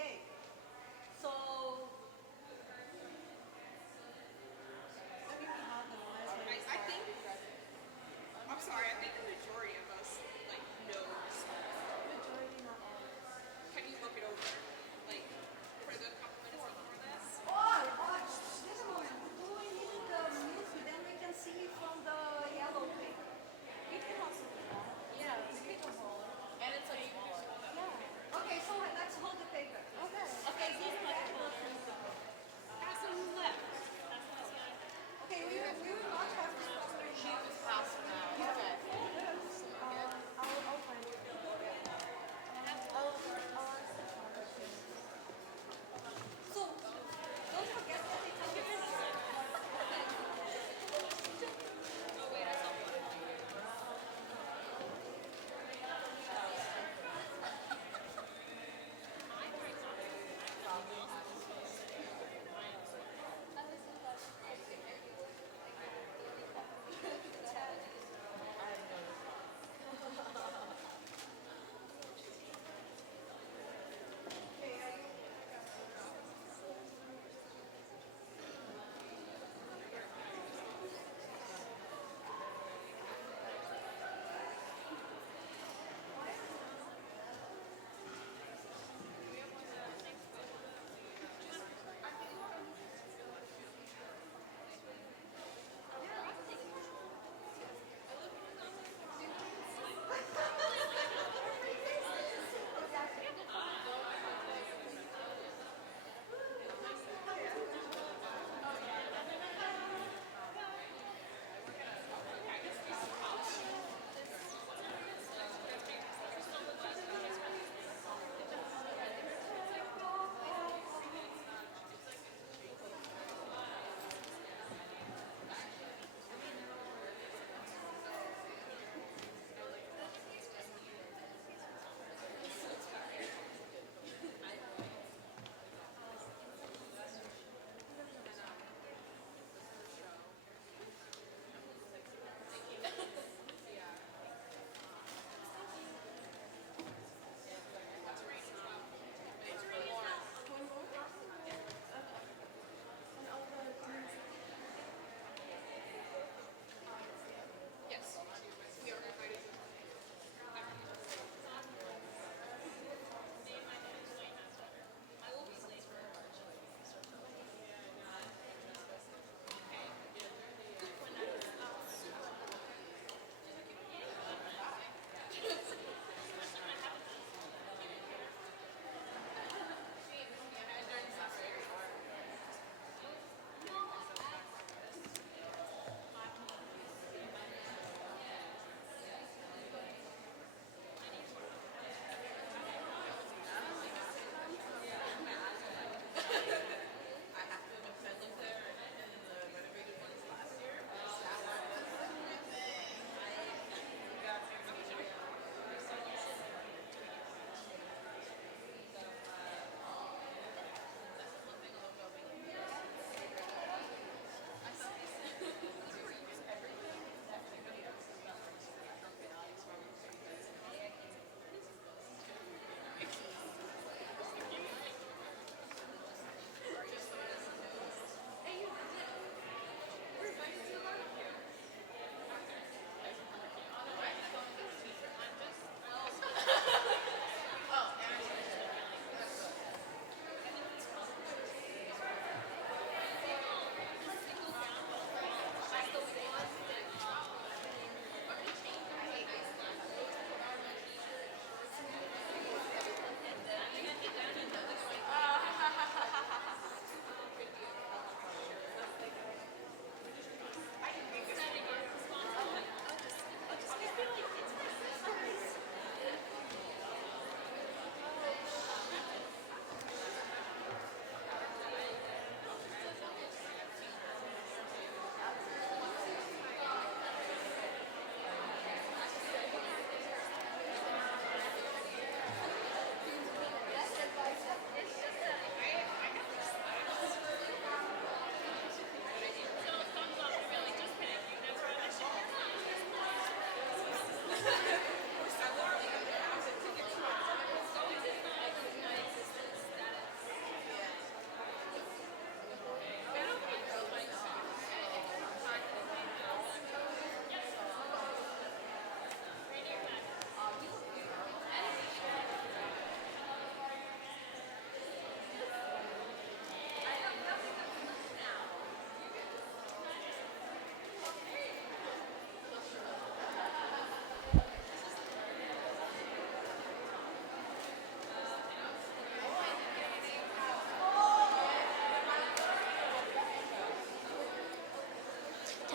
Okay. So, maybe we have the last one. I think, I'm sorry, I think the majority of us, like, knows. Majority, not all. Can you look it over? Like, for the couple minutes before this? This one. Do we need the music? Then we can see from the yellow paper. We can also do that. Yeah, it's a paper hole. And it's like smaller. Yeah. Okay, so let's hold the paper. Okay.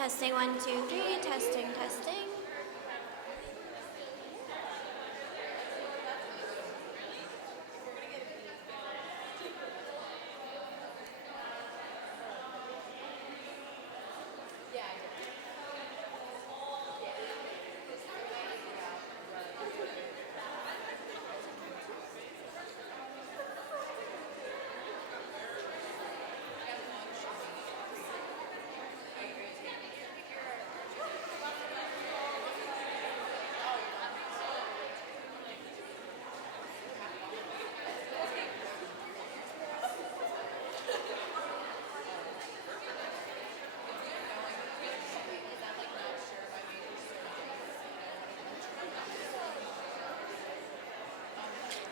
Testing 1, 2, 3. Testing, testing.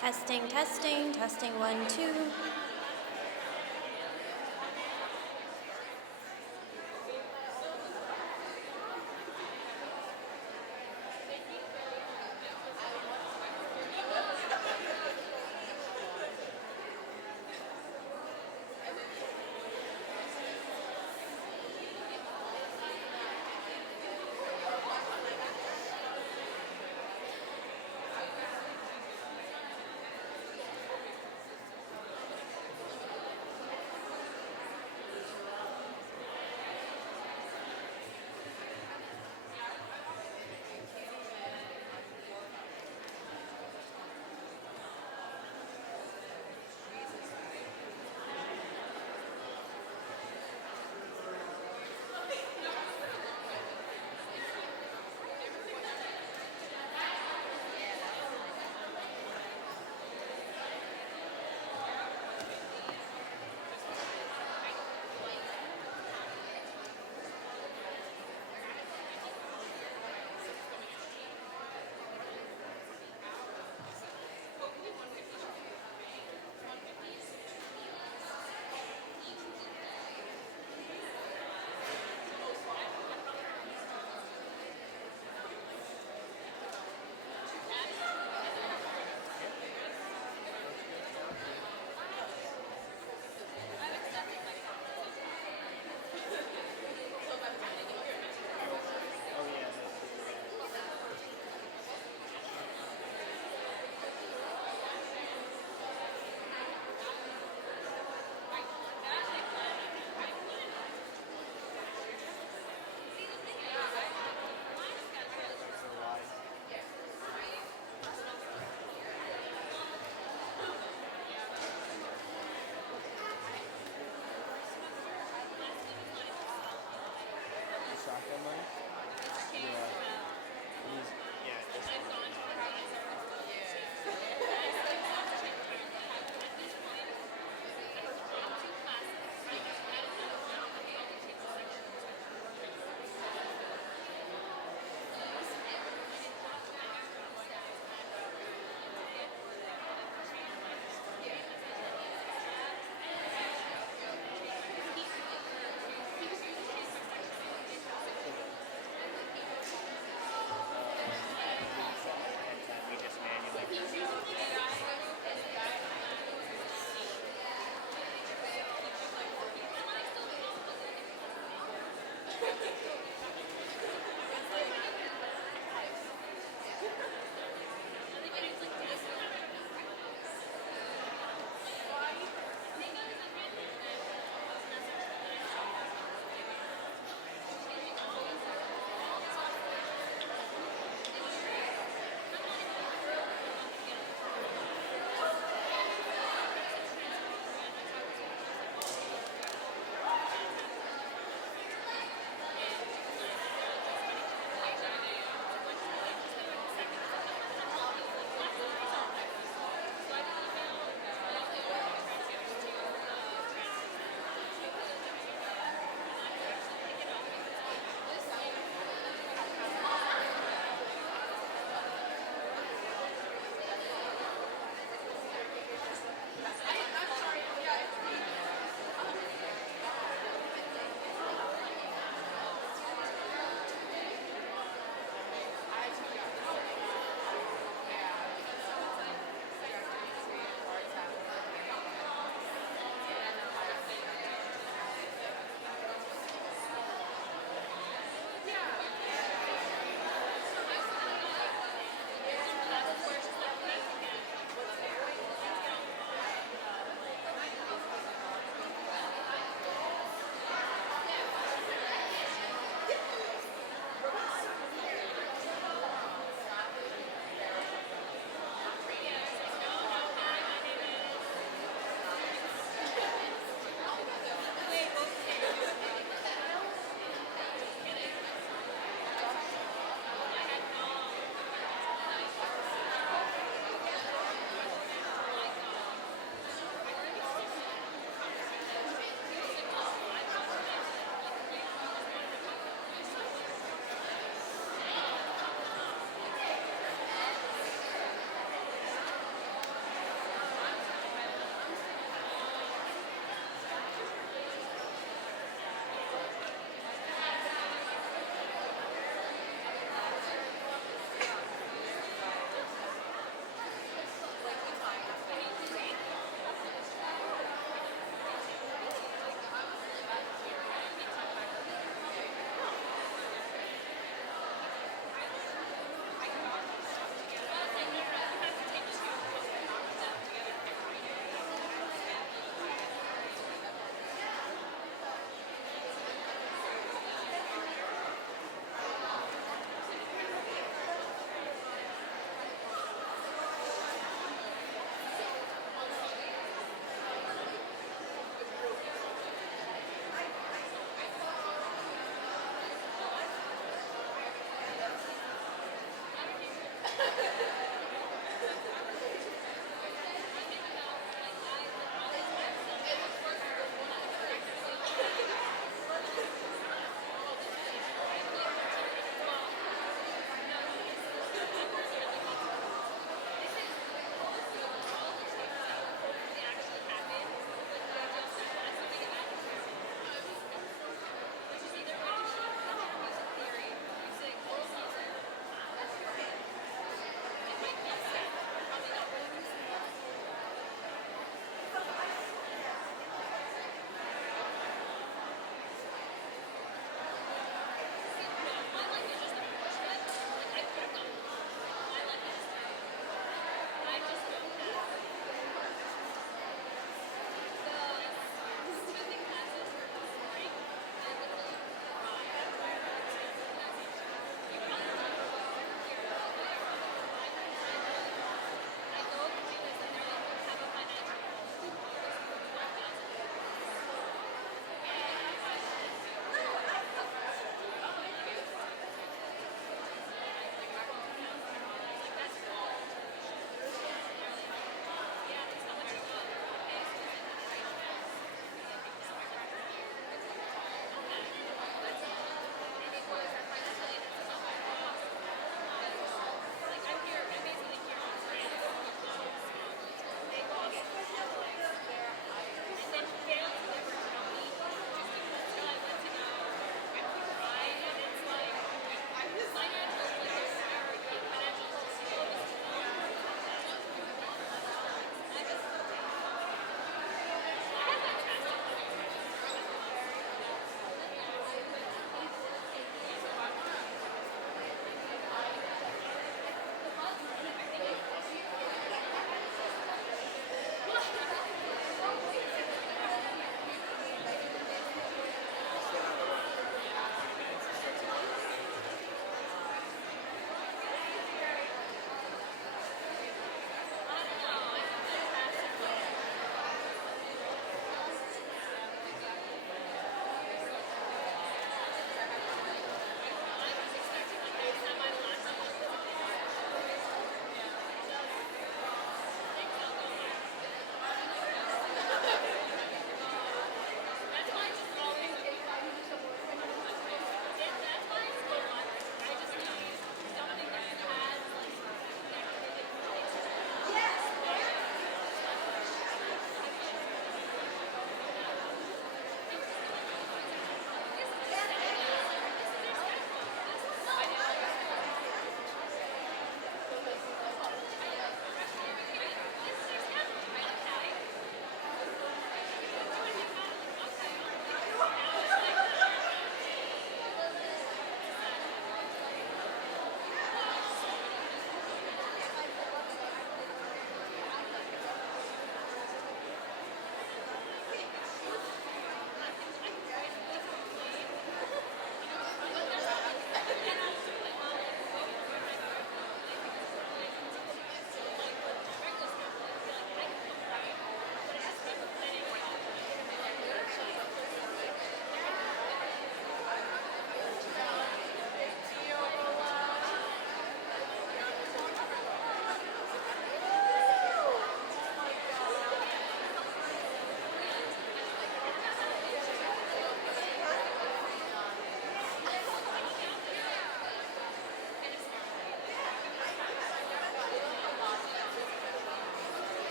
Testing, testing, testing 1, 2.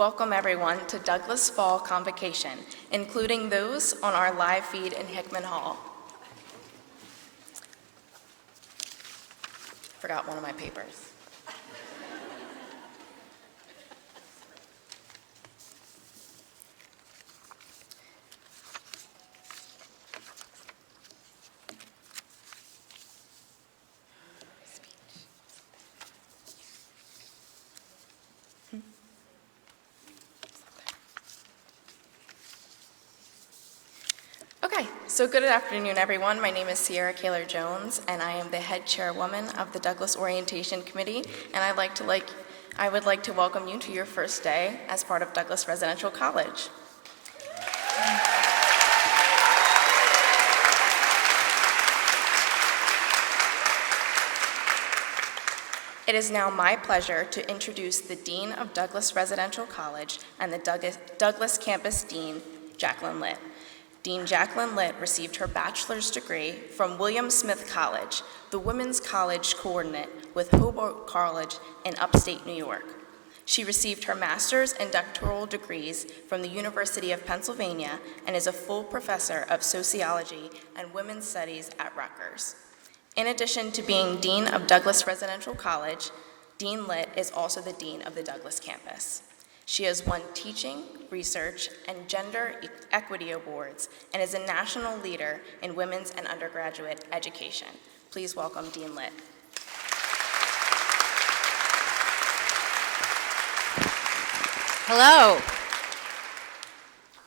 welcome everyone to Douglas Fall Convocation, including those on our live feed in Hickman Hall. Forgot one of my papers. Okay, so good afternoon, everyone. My name is Sierra Kaler-Jones, and I am the head chairwoman of the Douglas Orientation Committee, and I would like to welcome you to your first day as part of Douglas Residential College. It is now my pleasure to introduce the Dean of Douglas Residential College and the Douglas Campus Dean, Jacqueline Litt. Dean Jacqueline Litt received her bachelor's degree from William Smith College, the women's college coordinate with Hobart College in upstate New York. She received her master's and doctoral degrees from the University of Pennsylvania and is a full professor of sociology and women's studies at Rutgers. In addition to being Dean of Douglas Residential College, Dean Litt is also the Dean of the Douglas campus. She has won teaching, research, and gender equity awards and is a national leader in women's and undergraduate education. Please welcome Dean Litt. Hello.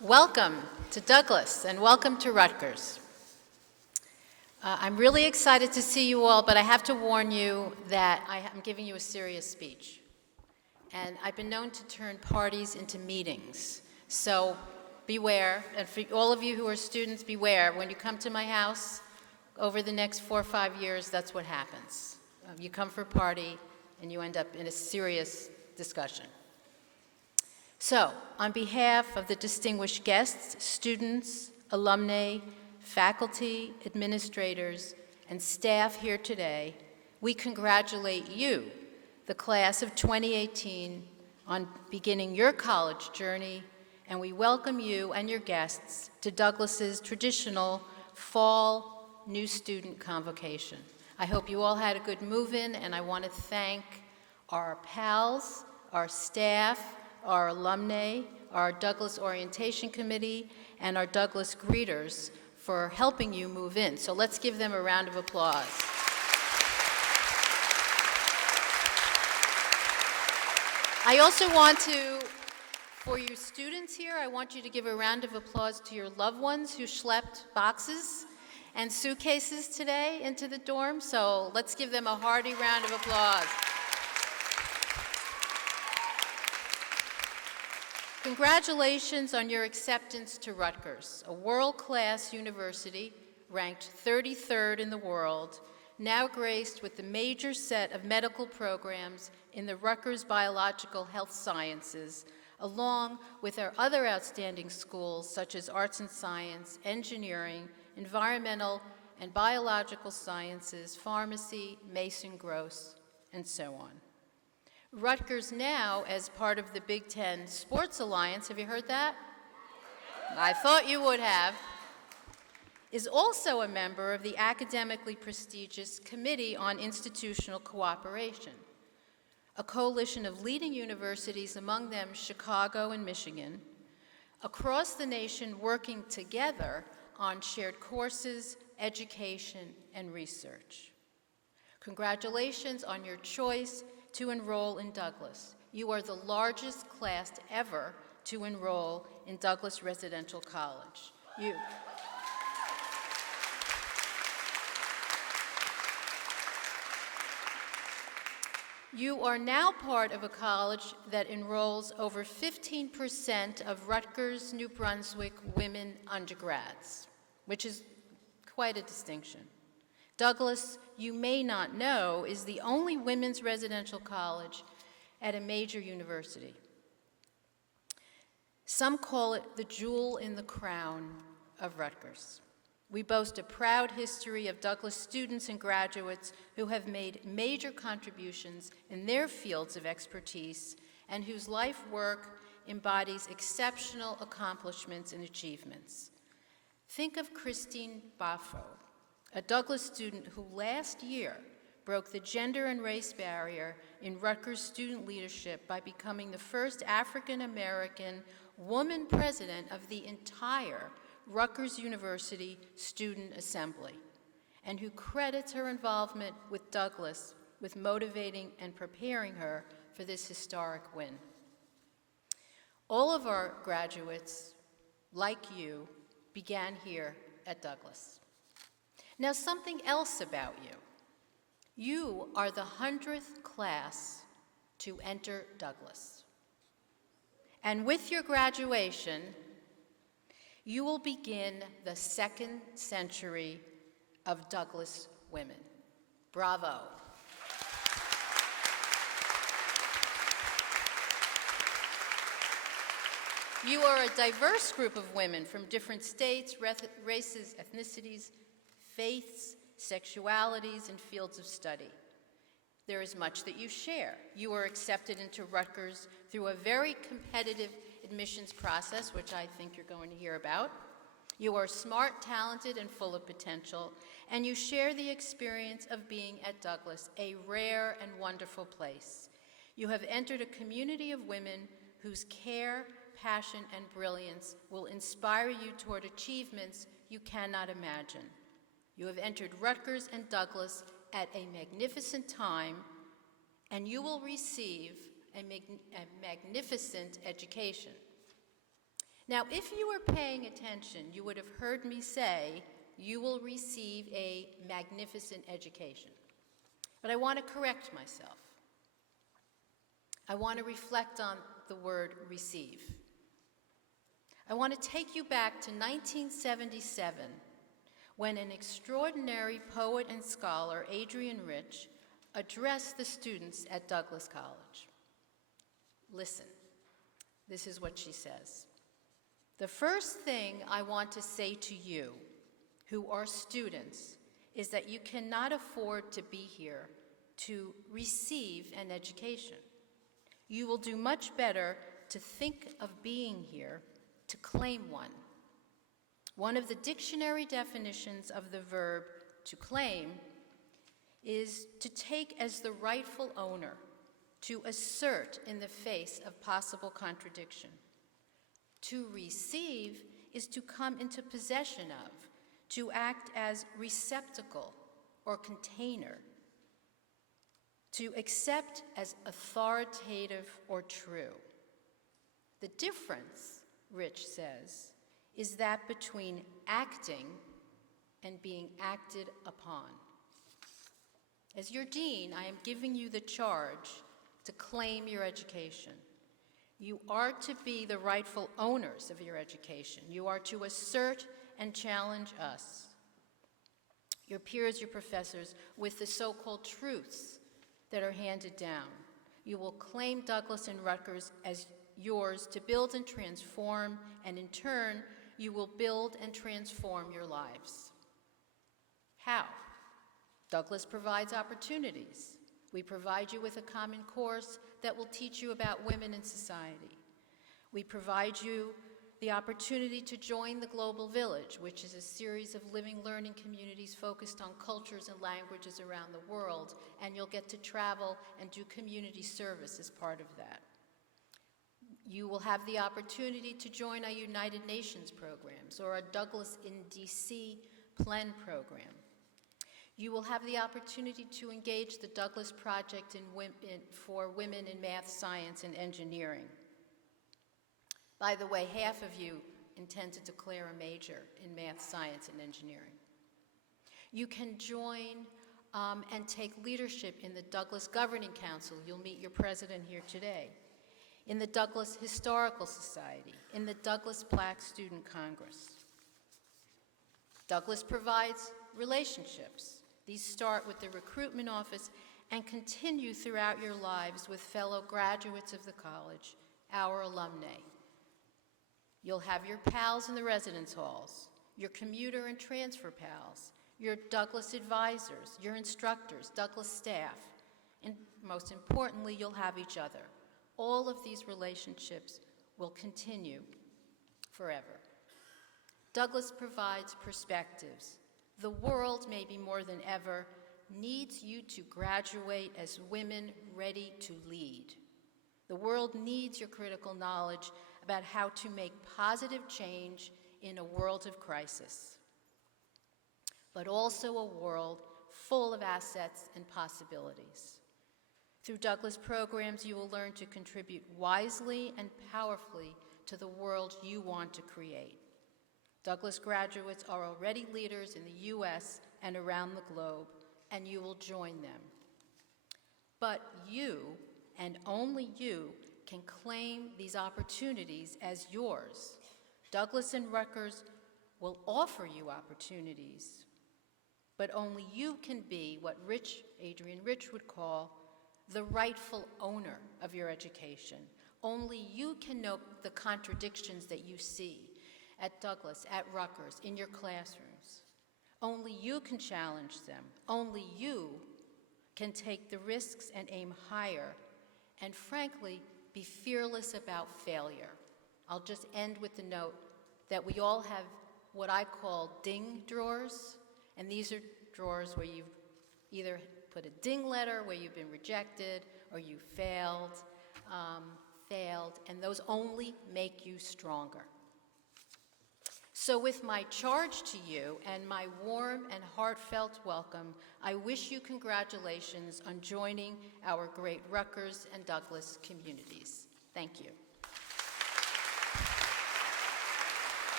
Welcome to Douglas and welcome to Rutgers. I'm really excited to see you all, but I have to warn you that I'm giving you a serious speech. And I've been known to turn parties into meetings. So beware, and for all of you who are students, beware. When you come to my house over the next 4 or 5 years, that's what happens. You come for a party and you end up in a serious discussion. So, on behalf of the distinguished guests, students, alumni, faculty, administrators, and staff here today, we congratulate you, the class of 2018, on beginning your college journey, and we welcome you and your guests to Douglas's traditional fall new student convocation. I hope you all had a good move-in, and I want to thank our pals, our staff, our alumni, our Douglas Orientation Committee, and our Douglas greeters for helping you move in. So let's give them a round of applause. I also want to, for you students here, I want you to give a round of applause to your loved ones who schlepped boxes and suitcases today into the dorm. So let's give them a hearty round of applause. Congratulations on your acceptance to Rutgers, a world-class university ranked 33rd in the world, now graced with the major set of medical programs in the Rutgers Biological Health Sciences, along with our other outstanding schools such as Arts and Science, Engineering, Environmental and Biological Sciences, Pharmacy, Mason Gross, and so on. Rutgers now, as part of the Big Ten Sports Alliance, have you heard that? I thought you would have, is also a member of the academically prestigious Committee on Institutional Cooperation, a coalition of leading universities, among them Chicago and Michigan, across the nation working together on shared courses, education, and research. Congratulations on your choice to enroll in Douglas. You are the largest class ever to enroll in Douglas Residential College. You are now part of a college that enrolls over 15% of Rutgers, New Brunswick women undergrads, which is quite a distinction. Douglas, you may not know, is the only women's residential college at a major university. Some call it the jewel in the crown of Rutgers. We boast a proud history of Douglas students and graduates who have made major contributions in their fields of expertise and whose life work embodies exceptional accomplishments and achievements. Think of Christine Baffo, a Douglas student who last year broke the gender and race barrier in Rutgers student leadership by becoming the first African American woman president of the entire Rutgers University Student Assembly, and who credits her involvement with Douglas with motivating and preparing her for this historic win. All of our graduates, like you, began here at Douglas. Now, something else about you. You are the 100th class to enter Douglas. And with your graduation, you will begin the second century of Douglas women. Bravo. You are a diverse group of women from different states, races, ethnicities, faiths, sexualities, and fields of study. There is much that you share. You are accepted into Rutgers through a very competitive admissions process, which I think you're going to hear about. You are smart, talented, and full of potential, and you share the experience of being at Douglas, a rare and wonderful place. You have entered a community of women whose care, passion, and brilliance will inspire you toward achievements you cannot imagine. You have entered Rutgers and Douglas at a magnificent time, and you will receive a magnificent education. Now, if you were paying attention, you would have heard me say, you will receive a magnificent education. But I want to correct myself. I want to reflect on the word receive. I want to take you back to 1977, when an extraordinary poet and scholar, Adrienne Rich, addressed the students at Douglas College. Listen, this is what she says. The first thing I want to say to you, who are students, is that you cannot afford to be here to receive an education. You will do much better to think of being here to claim one. One of the dictionary definitions of the verb to claim is to take as the rightful owner, to assert in the face of possible contradiction. To receive is to come into possession of, to act as receptacle or container, to accept as authoritative or true. The difference, Rich says, is that between acting and being acted upon. As your dean, I am giving you the charge to claim your education. You are to be the rightful owners of your education. You are to assert and challenge us, your peers, your professors, with the so-called truths that are handed down. You will claim Douglas and Rutgers as yours to build and transform, and in turn, you will build and transform your lives. How? Douglas provides opportunities. We provide you with a common course that will teach you about women in society. We provide you the opportunity to join the Global Village, which is a series of living learning communities focused on cultures and languages around the world, and you'll get to travel and do community service as part of that. You will have the opportunity to join our United Nations programs or a Douglas in DC PLEN program. You will have the opportunity to engage the Douglas Project for Women in Math, Science, and Engineering. By the way, half of you intend to declare a major in math, science, and engineering. You can join and take leadership in the Douglas Governing Council. You'll meet your president here today. In the Douglas Historical Society, in the Douglas Black Student Congress. Douglas provides relationships. These start with the recruitment office and continue throughout your lives with fellow graduates of the college, our alumni. You'll have your pals in the residence halls, your commuter and transfer pals, your Douglas advisors, your instructors, Douglas staff, and most importantly, you'll have each other. All of these relationships will continue forever. Douglas provides perspectives. The world, maybe more than ever, needs you to graduate as women ready to lead. The world needs your critical knowledge about how to make positive change in a world of crisis, but also a world full of assets and possibilities. Through Douglas programs, you will learn to contribute wisely and powerfully to the world you want to create. Douglas graduates are already leaders in the U.S. and around the globe, and you will join them. But you, and only you, can claim these opportunities as yours. Douglas and Rutgers will offer you opportunities, but only you can be what Adrian Rich would call the rightful owner of your education. Only you can know the contradictions that you see at Douglas, at Rutgers, in your classrooms. Only you can challenge them. Only you can take the risks and aim higher, and frankly, be fearless about failure. I'll just end with the note that we all have what I call ding drawers, and these are drawers where you've either put a ding letter where you've been rejected or you failed, and those only make you stronger. So with my charge to you and my warm and heartfelt welcome, I wish you congratulations on joining our great Rutgers and Douglas communities. Thank you.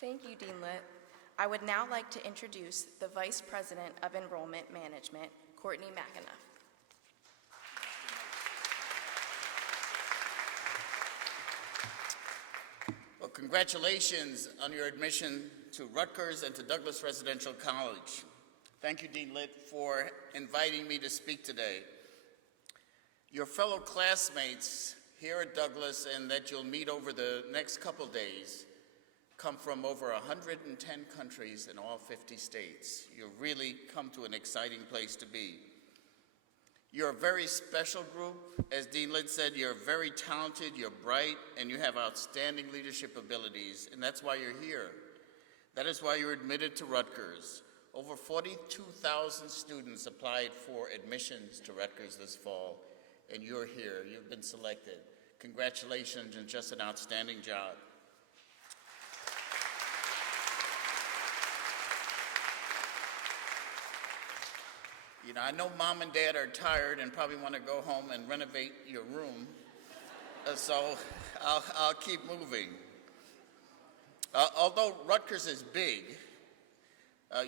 Thank you, Dean Litt. I would now like to introduce the Vice President of Enrollment Management, Courtney McAnuff. Well, congratulations on your admission to Rutgers and to Douglas Residential College. Thank you, Dean Litt, for inviting me to speak today. Your fellow classmates here at Douglas and that you'll meet over the next couple days come from over 110 countries in all 50 states. You've really come to an exciting place to be. You're a very special group. As Dean Litt said, you're very talented, you're bright, and you have outstanding leadership abilities, and that's why you're here. That is why you're admitted to Rutgers. Over 42,000 students applied for admissions to Rutgers this fall, and you're here. You've been selected. Congratulations, and just an outstanding job. You know, I know Mom and Dad are tired and probably want to go home and renovate your room, so I'll keep moving. Although Rutgers is big,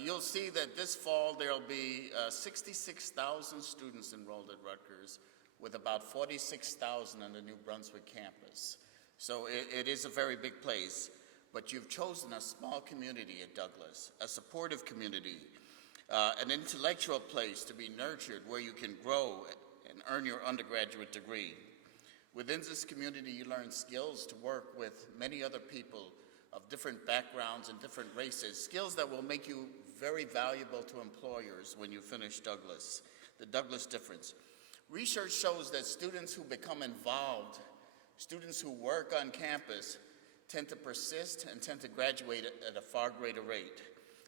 you'll see that this fall there'll be 66,000 students enrolled at Rutgers, with about 46,000 on the New Brunswick campus. So it is a very big place, but you've chosen a small community at Douglas, a supportive community, an intellectual place to be nurtured where you can grow and earn your undergraduate degree. Within this community, you learn skills to work with many other people of different backgrounds and different races, skills that will make you very valuable to employers when you finish Douglas, the Douglas difference. Research shows that students who become involved, students who work on campus, tend to persist and tend to graduate at a far greater rate.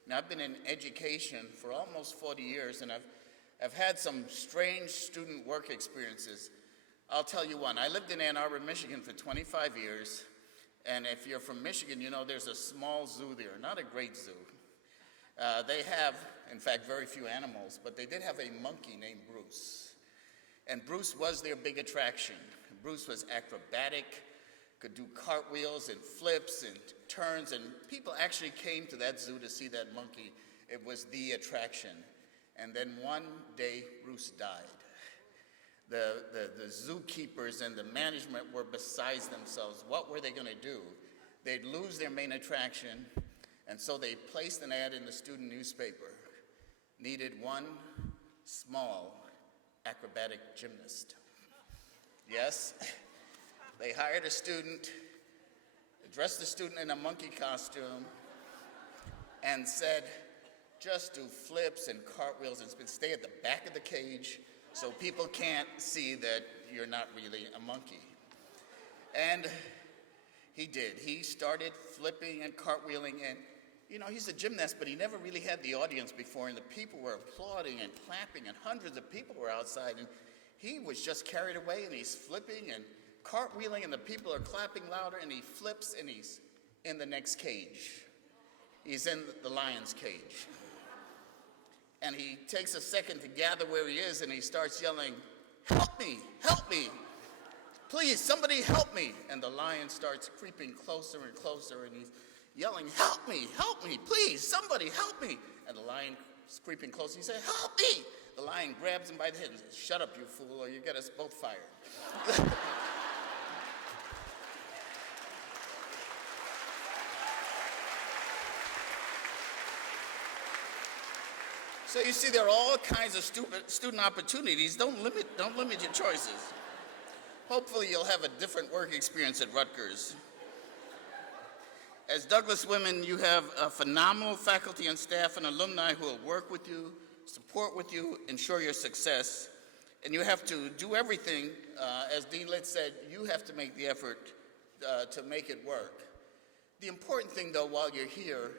Now, I've been in education for almost 40 years, and I've had some strange student work experiences. I'll tell you one. I lived in Ann Arbor, Michigan for 25 years, and if you're from Michigan, you know there's a small zoo there, not a great zoo. They have, in fact, very few animals, but they did have a monkey named Bruce. And Bruce was their big attraction. Bruce was acrobatic, could do cartwheels and flips and turns, and people actually came to that zoo to see that monkey. It was the attraction. And then one day, Bruce died. The zookeepers and the management were beside themselves. What were they going to do? They'd lose their main attraction, and so they placed an ad in the student newspaper. Needed one small acrobatic gymnast. Yes, they hired a student, dressed the student in a monkey costume, and said, just do flips and cartwheels and stay at the back of the cage so people can't see that you're not really a monkey. And he did. He started flipping and cartwheeling, and you know, he's a gymnast, but he never really had the audience before, and the people were applauding and clapping, and hundreds of people were outside, and he was just carried away, and he's flipping and cartwheeling, and the people are clapping louder, and he flips, and he's in the next cage. He's in the lion's cage. And he takes a second to gather where he is, and he starts yelling, "Help me, help me. Please, somebody help me." And the lion starts creeping closer and closer, and he's yelling, "Help me, please, somebody help me." And the lion is creeping closer. He says, "Help me." The lion grabs him by the head and says, "Shut up, you fool, or you get us both fired." So you see, there are all kinds of student opportunities. Don't limit your choices. Hopefully you'll have a different work experience at Rutgers. As Douglas women, you have a phenomenal faculty and staff and alumni who will work with you, support with you, ensure your success. And you have to do everything, as Dean Litt said, you have to make the effort to make it work. The important thing, though, while you're here,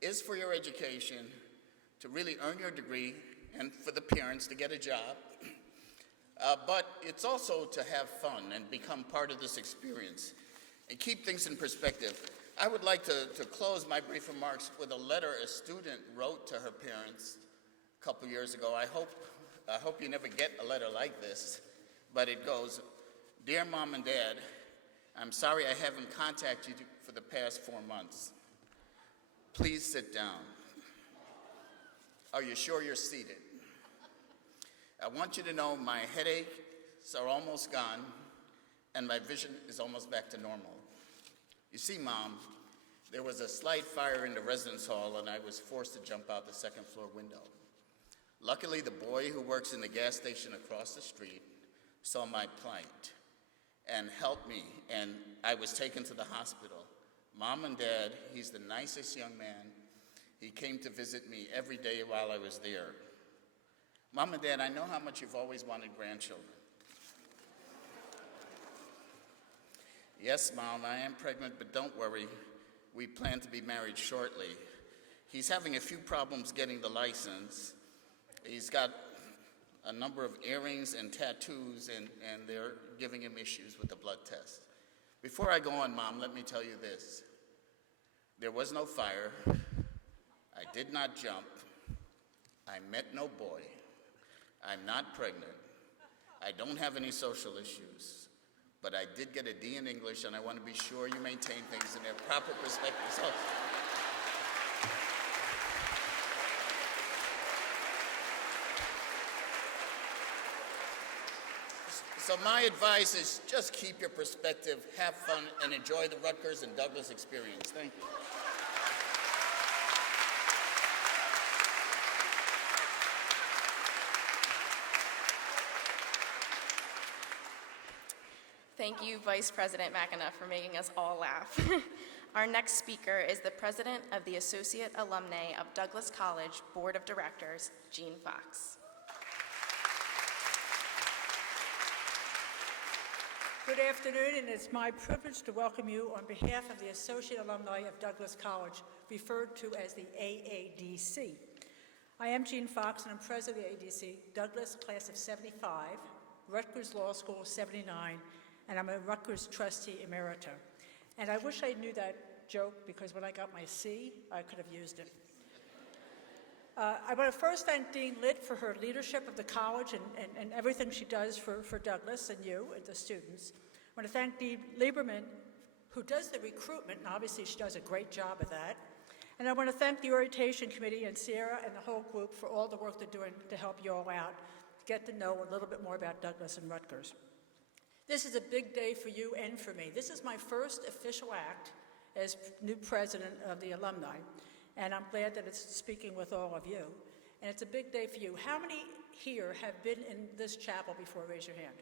is for your education, to really earn your degree, and for the parents to get a job. But it's also to have fun and become part of this experience and keep things in perspective. I would like to close my brief remarks with a letter a student wrote to her parents a couple years ago. I hope you never get a letter like this, but it goes, "Dear Mom and Dad, I'm sorry I haven't contacted you for the past 4 months. Please sit down. Are you sure you're seated? I want you to know my headaches are almost gone and my vision is almost back to normal. You see, Mom, there was a slight fire in the residence hall and I was forced to jump out the second floor window. Luckily, the boy who works in the gas station across the street saw my plight and helped me, and I was taken to the hospital. Mom and Dad, he's the nicest young man. He came to visit me every day while I was there. Mom and Dad, I know how much you've always wanted grandchildren. Yes, Mom, I am pregnant, but don't worry. We plan to be married shortly. He's having a few problems getting the license. He's got a number of earrings and tattoos, and they're giving him issues with the blood test. Before I go on, Mom, let me tell you this. There was no fire. I did not jump. I met no boy. I'm not pregnant. I don't have any social issues. But I did get a D in English, and I want to be sure you maintain things in their proper perspective. So my advice is just keep your perspective, have fun, and enjoy the Rutgers and Douglas experience. Thank you. Thank you, Vice President McAnuff, for making us all laugh. Our next speaker is the President of the Associate Alumni of Douglas College Board of Directors, Jean Fox. Good afternoon, and it's my privilege to welcome you on behalf of the Associate Alumni of Douglas College, referred to as the AADC. I am Jean Fox, and I'm president of the AADC, Douglas class of 75, Rutgers Law School 79, and I'm a Rutgers trustee emerita. And I wish I knew that joke, because when I got my C, I could have used it. I want to first thank Dean Litt for her leadership of the college and everything she does for Douglas and you and the students. I want to thank Dean Lieberman, who does the recruitment, and obviously she does a great job of that. And I want to thank the orientation committee and Sierra and the whole group for all the work they're doing to help you all out, get to know a little bit more about Douglas and Rutgers. This is a big day for you and for me. This is my first official act as new president of the alumni, and I'm glad that it's speaking with all of you. And it's a big day for you. How many here have been in this chapel before? Raise your hand.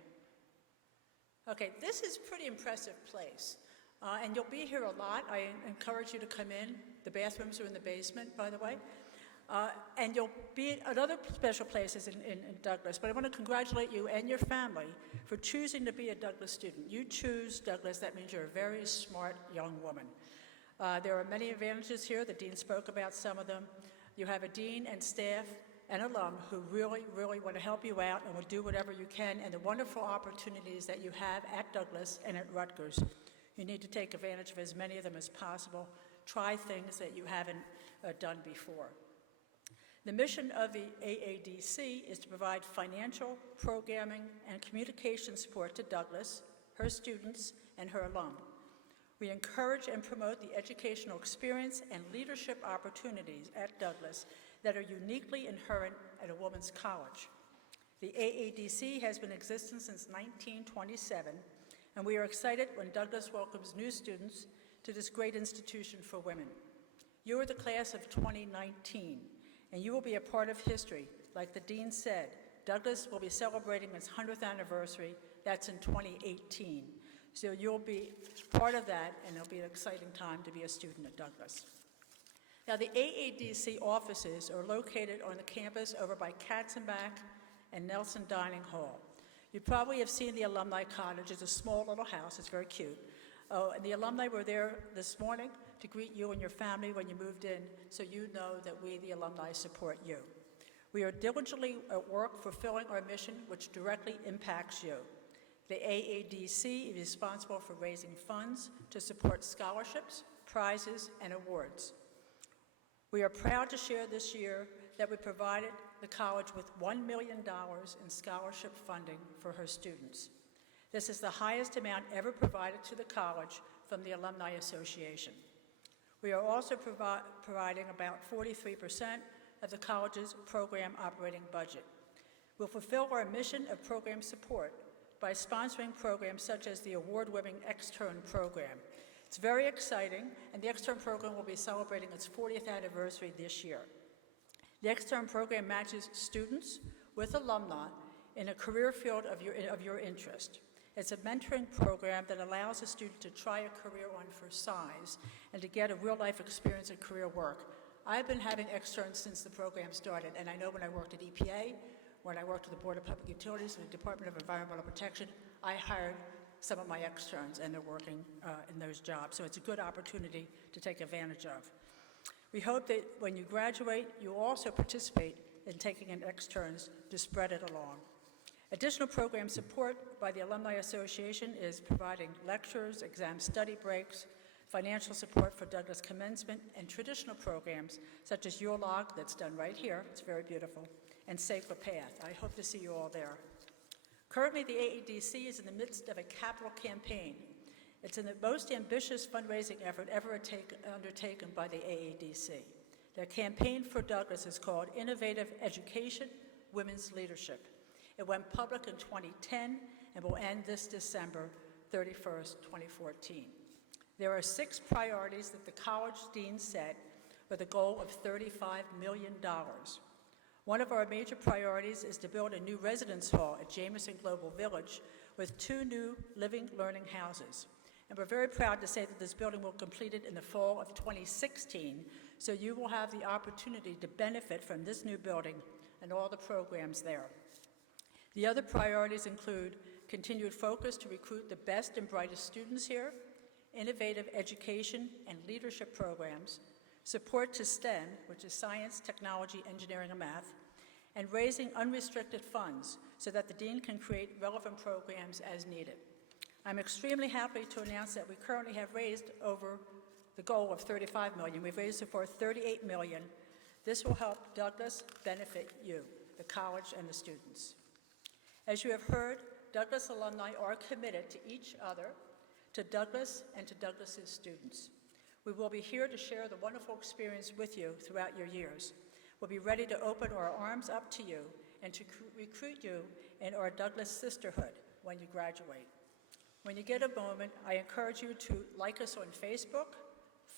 Okay, this is a pretty impressive place, and you'll be here a lot. I encourage you to come in. The bathrooms are in the basement, by the way. And you'll be at other special places in Douglas, but I want to congratulate you and your family for choosing to be a Douglas student. You choose Douglas, that means you're a very smart young woman. There are many advantages here. The dean spoke about some of them. You have a dean and staff and alum who really, really want to help you out and will do whatever you can, and the wonderful opportunities that you have at Douglas and at Rutgers. You need to take advantage of as many of them as possible. Try things that you haven't done before. The mission of the AADC is to provide financial, programming, and communication support to Douglas, her students, and her alum. We encourage and promote the educational experience and leadership opportunities at Douglas that are uniquely inherent at a women's college. The AADC has been in existence since 1927, and we are excited when Douglas welcomes new students to this great institution for women. You are the class of 2019, and you will be a part of history. Like the dean said, Douglas will be celebrating its 100th anniversary. That's in 2018. So you'll be part of that, and it'll be an exciting time to be a student at Douglas. Now, the AADC offices are located on the campus over by Katzenbach and Nelson Dining Hall. You probably have seen the Alumni Cottage. It's a small little house. It's very cute. And the alumni were there this morning to greet you and your family when you moved in, so you know that we, the alumni, support you. We are diligently at work fulfilling our mission, which directly impacts you. The AADC is responsible for raising funds to support scholarships, prizes, and awards. We are proud to share this year that we provided the college with $1 million in scholarship funding for her students. This is the highest amount ever provided to the college from the Alumni Association. We are also providing about 43% of the college's program operating budget. We'll fulfill our mission of program support by sponsoring programs such as the award-winning Extern program. It's very exciting, and the Extern program will be celebrating its 40th anniversary this year. The Extern program matches students with alumni in a career field of your interest. It's a mentoring program that allows a student to try a career on for size and to get a real-life experience in career work. I've been having externs since the program started, and I know when I worked at EPA, when I worked at the Board of Public Utilities and the Department of Environmental Protection, I hired some of my externs, and they're working in those jobs. So it's a good opportunity to take advantage of. We hope that when you graduate, you also participate in taking in externs to spread it along. Additional program support by the Alumni Association is providing lectures, exam study breaks, financial support for Douglas commencement, and traditional programs such as Your Log, that's done right here, it's very beautiful, and Safer Path. I hope to see you all there. Currently, the AADC is in the midst of a capital campaign. It's the most ambitious fundraising effort ever undertaken by the AADC. Their campaign for Douglas is called Innovative Education, Women's Leadership. It went public in 2010 and will end this December 31st, 2014. There are 6 priorities that the college dean set with a goal of $35 million. One of our major priorities is to build a new residence hall at Jameson Global Village with 2 new living learning houses. And we're very proud to say that this building will be completed in the fall of 2016, so you will have the opportunity to benefit from this new building and all the programs there. The other priorities include continued focus to recruit the best and brightest students here, innovative education and leadership programs, support to STEM, which is science, technology, engineering, and math, and raising unrestricted funds so that the dean can create relevant programs as needed. I'm extremely happy to announce that we currently have raised over the goal of $35 million. We've raised it for $38 million. This will help Douglas benefit you, the college, and the students. As you have heard, Douglas alumni are committed to each other, to Douglas, and to Douglas's students. We will be here to share the wonderful experience with you throughout your years. We'll be ready to open our arms up to you and to recruit you in our Douglas sisterhood when you graduate. When you get a moment, I encourage you to like us on Facebook,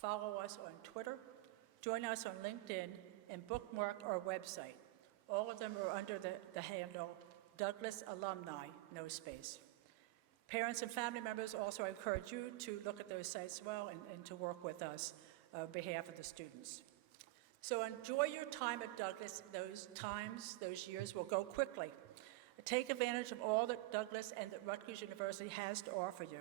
follow us on Twitter, join us on LinkedIn, and bookmark our website. All of them are under the handle Douglas Alumni, no space. Parents and family members also, I encourage you to look at those sites as well and to work with us on behalf of the students. So enjoy your time at Douglas. Those years will go quickly. Take advantage of all that Douglas and that Rutgers University has to offer you.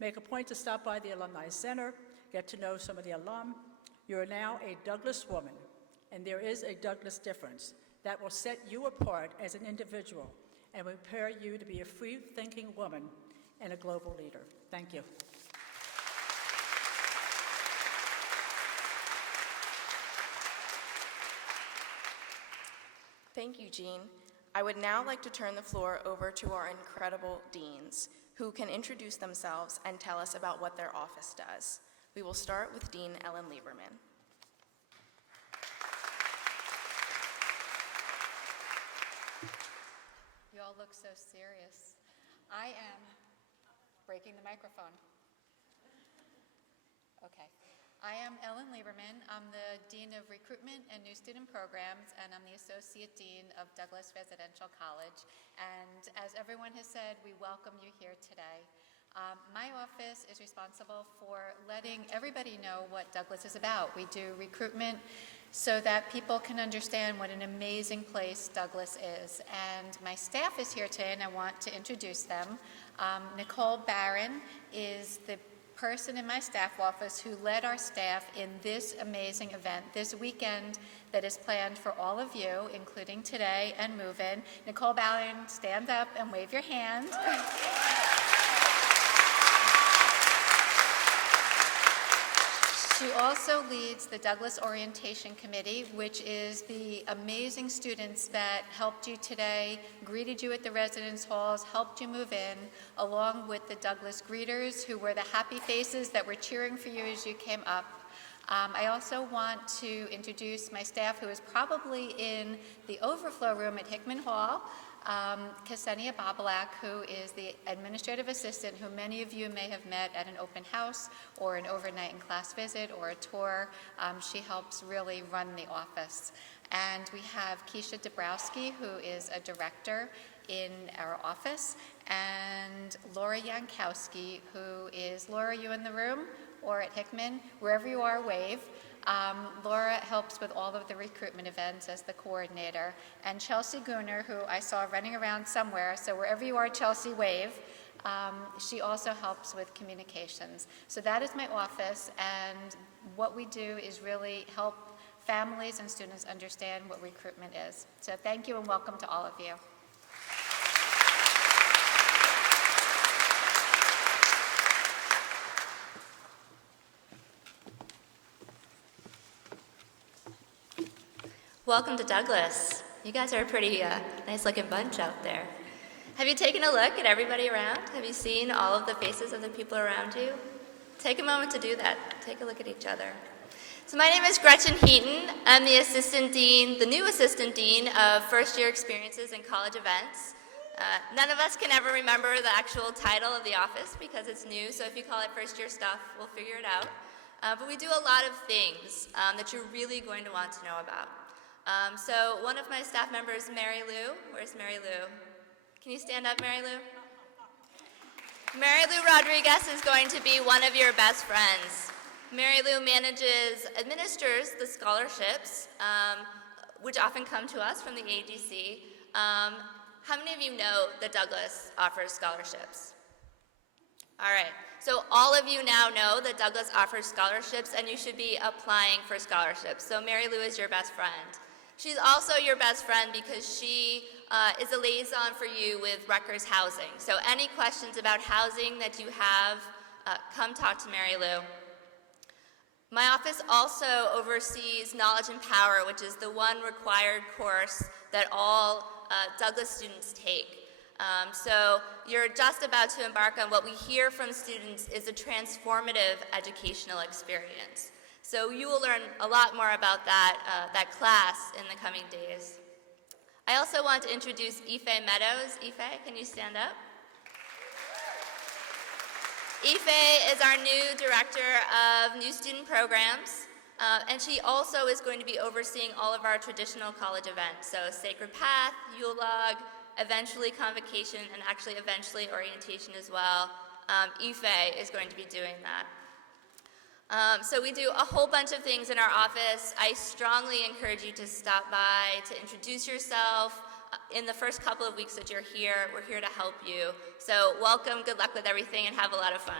Make a point to stop by the Alumni Center, get to know some of the alum. You are now a Douglas woman, and there is a Douglas difference that will set you apart as an individual and will prepare you to be a free-thinking woman and a global leader. Thank you. Thank you, Jean. I would now like to turn the floor over to our incredible deans, who can introduce themselves and tell us about what their office does. We will start with Dean Ellen Lieberman. You all look so serious. I am breaking the microphone. Okay. I am Ellen Lieberman. I'm the Dean of Recruitment and New Student Programs, and I'm the Associate Dean of Douglas Residential College. And as everyone has said, we welcome you here today. My office is responsible for letting everybody know what Douglas is about. We do recruitment so that people can understand what an amazing place Douglas is. And my staff is here today, and I want to introduce them. Nicole Barron is the person in my staff office who led our staff in this amazing event this weekend that is planned for all of you, including today and move-in. Nicole Barron, stand up and wave your hand. She also leads the Douglas Orientation Committee, which is the amazing students that helped you today, greeted you at the residence halls, helped you move in, along with the Douglas greeters, who were the happy faces that were cheering for you as you came up. I also want to introduce my staff, who is probably in the overflow room at Hickman Hall. Ksenia Babalak, who is the administrative assistant, who many of you may have met at an open house or an overnight and class visit or a tour. She helps really run the office. And we have Keisha Dabrowski, who is a director in our office, and Laura Yankowski, who is, Laura, you in the room or at Hickman? Wherever you are, wave. Laura helps with all of the recruitment events as the coordinator. And Chelsea Gooner, who I saw running around somewhere, so wherever you are, Chelsea, wave. She also helps with communications. So that is my office, and what we do is really help families and students understand what recruitment is. So thank you and welcome to all of you. Welcome to Douglas. You guys are a pretty nice looking bunch out there. Have you taken a look at everybody around? Have you seen all of the faces of the people around you? Take a moment to do that. Take a look at each other. So my name is Gretchen Heaton. I'm the assistant dean, the new assistant dean of first year experiences and college events. None of us can ever remember the actual title of the office because it's new, so if you call it first year stuff, we'll figure it out. But we do a lot of things that you're really going to want to know about. So one of my staff members, Mary Lou, where's Mary Lou? Can you stand up, Mary Lou? Mary Lou Rodriguez is going to be one of your best friends. Mary Lou administers the scholarships, which often come to us from the ADC. How many of you know that Douglas offers scholarships? All right, so all of you now know that Douglas offers scholarships, and you should be applying for scholarships. So Mary Lou is your best friend. She's also your best friend because she is a liaison for you with Rutgers Housing. So any questions about housing that you have, come talk to Mary Lou. My office also oversees Knowledge and Power, which is the one required course that all Douglas students take. So you're just about to embark on what we hear from students is a transformative educational experience. So you will learn a lot more about that class in the coming days. I also want to introduce Ife Meadows. Ife, can you stand up? Ife is our new director of new student programs, and she also is going to be overseeing all of our traditional college events. So Sacred Path, Yule Log, eventually Convocation, and actually eventually orientation as well. Ife is going to be doing that. So we do a whole bunch of things in our office. I strongly encourage you to stop by, to introduce yourself. In the first couple of weeks that you're here, we're here to help you. So welcome, good luck with everything, and have a lot of fun.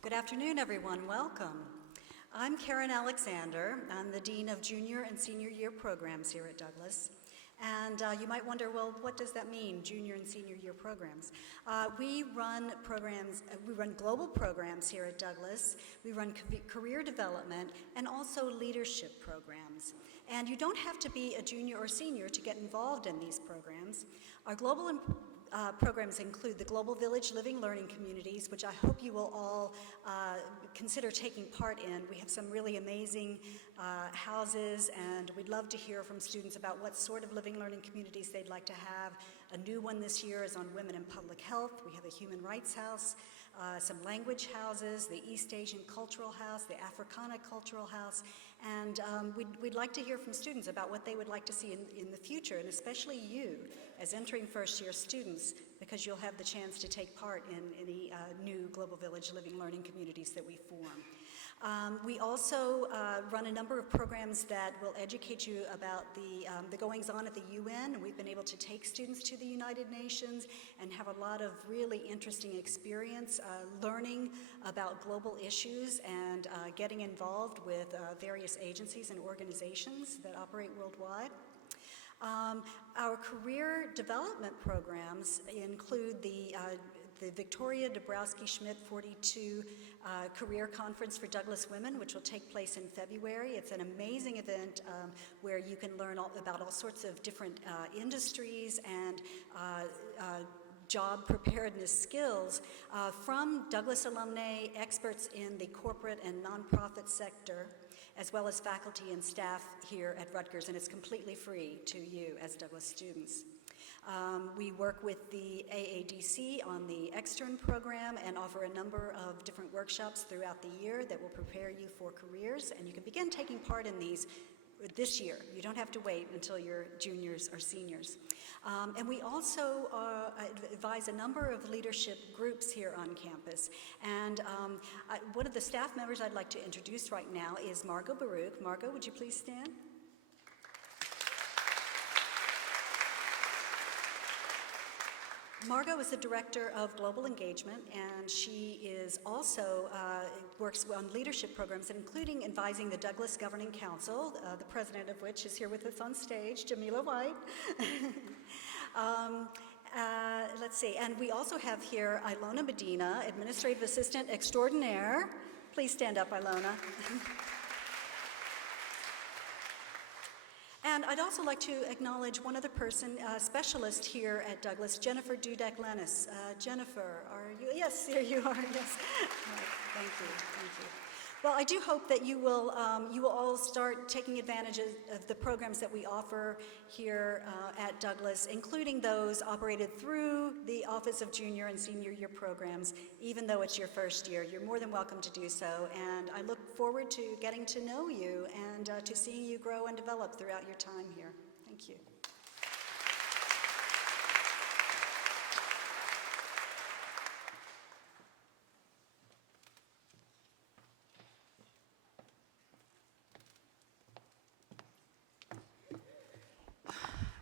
Good afternoon, everyone. Welcome. I'm Karen Alexander. I'm the Dean of Junior and Senior Year Programs here at Douglas. And you might wonder, well, what does that mean, junior and senior year programs? We run global programs here at Douglas. We run career development and also leadership programs. And you don't have to be a junior or senior to get involved in these programs. Our global programs include the Global Village Living Learning Communities, which I hope you will all consider taking part in. We have some really amazing houses, and we'd love to hear from students about what sort of living learning communities they'd like to have. A new one this year is on women in public health. We have a human rights house, some language houses, the East Asian Cultural House, the Africana Cultural House, and we'd like to hear from students about what they would like to see in the future, and especially you as entering first-year students, because you'll have the chance to take part in any new Global Village Living Learning communities that we form. We also run a number of programs that will educate you about the goings-on at the UN, and we've been able to take students to the United Nations and have a lot of really interesting experience learning about global issues and getting involved with various agencies and organizations that operate worldwide. Our career development programs include the Victoria Dabrowski-Schmidt 42 Career Conference for Douglas Women, which will take place in February. It's an amazing event where you can learn about all sorts of different industries and job preparedness skills from Douglas alumni, experts in the corporate and nonprofit sector, as well as faculty and staff here at Rutgers, and it's completely free to you as Douglas students. We work with the AADC on the extern program and offer a number of different workshops throughout the year that will prepare you for careers, and you can begin taking part in these this year. You don't have to wait until you're juniors or seniors. And we also advise a number of leadership groups here on campus. And one of the staff members I'd like to introduce right now is Margot Baruch. Margot, would you please stand? Margot is the Director of Global Engagement, and she is also works on leadership programs, including advising the Douglas Governing Council, the president of which is here with us on stage, Jamila White. Let's see, and we also have here Ilona Medina, Administrative Assistant Extraordinaire. Please stand up, Ilona. And I'd also like to acknowledge one other person, specialist here at Douglas, Jennifer Dudek-Lennis. Jennifer, are you? Yes, here you are. Yes. Right. Thank you. Thank you. Well, I do hope that you will all start taking advantage of the programs that we offer here at Douglas, including those operated through the Office of Junior and Senior Year Programs, even though it's your first year. You're more than welcome to do so, and I look forward to getting to know you and to seeing you grow and develop throughout your time here. Thank you.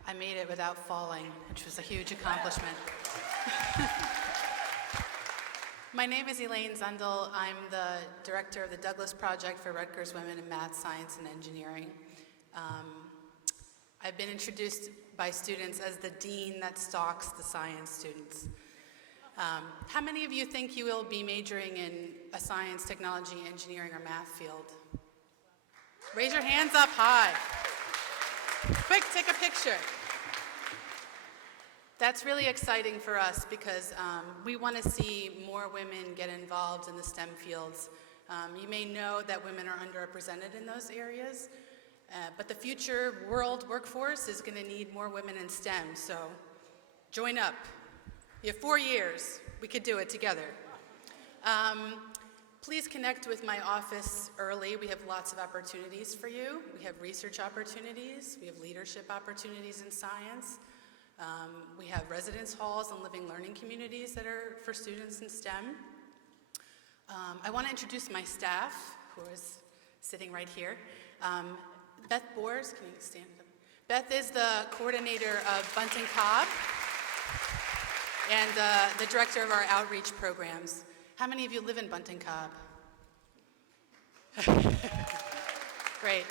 I made it without falling, which was a huge accomplishment. My name is Elaine Zundel. I'm the director of the Douglas Project for Rutgers Women in Math, Science, and Engineering. I've been introduced by students as the dean that stalks the science students. How many of you think you will be majoring in a science, technology, engineering, or math field? Raise your hands up high. Quick, take a picture. That's really exciting for us because we want to see more women get involved in the STEM fields. You may know that women are underrepresented in those areas, but the future world workforce is going to need more women in STEM, so join up. You have 4 years. We could do it together. Please connect with my office early. We have lots of opportunities for you. We have research opportunities. We have leadership opportunities in science. We have residence halls and living learning communities that are for students in STEM. I want to introduce my staff, who is sitting right here. Beth Boers, can you stand up? Beth is the coordinator of Bunting Cobb and the director of our outreach programs. How many of you live in Bunting Cobb? Great.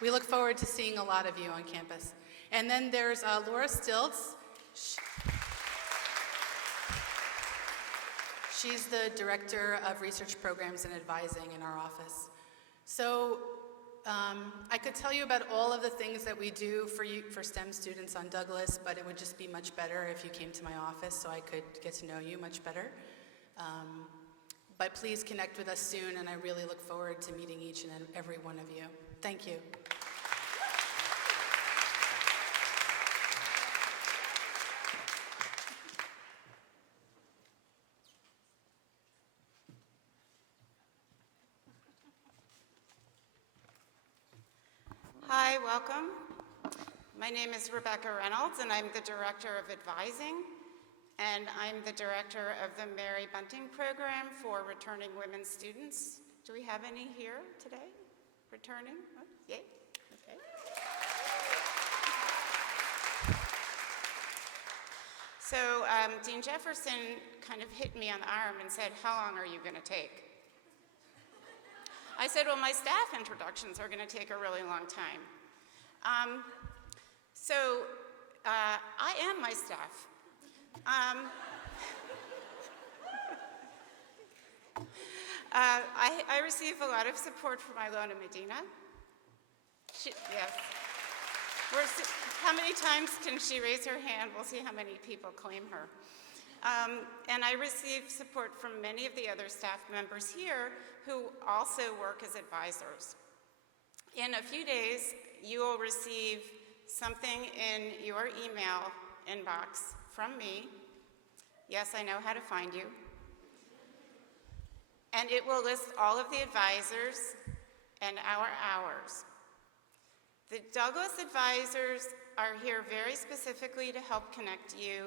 We look forward to seeing a lot of you on campus. And then there's Laura Stiltz. She's the director of research programs and advising in our office. So I could tell you about all of the things that we do for STEM students on Douglas, but it would just be much better if you came to my office so I could get to know you much better. But please connect with us soon, and I really look forward to meeting each and every one of you. Thank you. Hi, welcome. My name is Rebecca Reynolds, and I'm the Director of Advising, and I'm the Director of the Mary Bunting Program for returning women students. Do we have any here today? Returning? Oh, yay, okay. So Dean Jefferson kind of hit me on the arm and said, "How long are you going to take?" I said, well, my staff introductions are going to take a really long time. I am my staff. I receive a lot of support from Ilona Medina. Yes. How many times can she raise her hand? We'll see how many people claim her. And I receive support from many of the other staff members here who also work as advisors. In a few days, you will receive something in your email inbox from me. Yes, I know how to find you. And it will list all of the advisors and our hours. The Douglas advisors are here very specifically to help connect you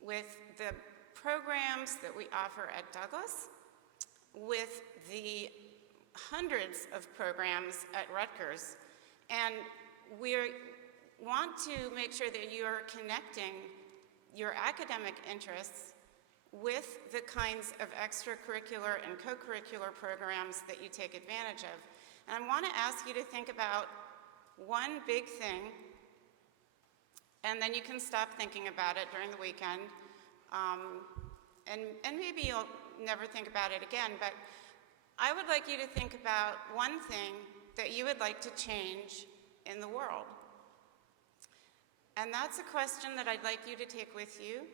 with the programs that we offer at Douglas, with the hundreds of programs at Rutgers, and we want to make sure that you are connecting your academic interests with the kinds of extracurricular and co-curricular programs that you take advantage of. And I want to ask you to think about one big thing, and then you can stop thinking about it during the weekend, and maybe you'll never think about it again, but I would like you to think about one thing that you would like to change in the world. And that's a question that I'd like you to take with you,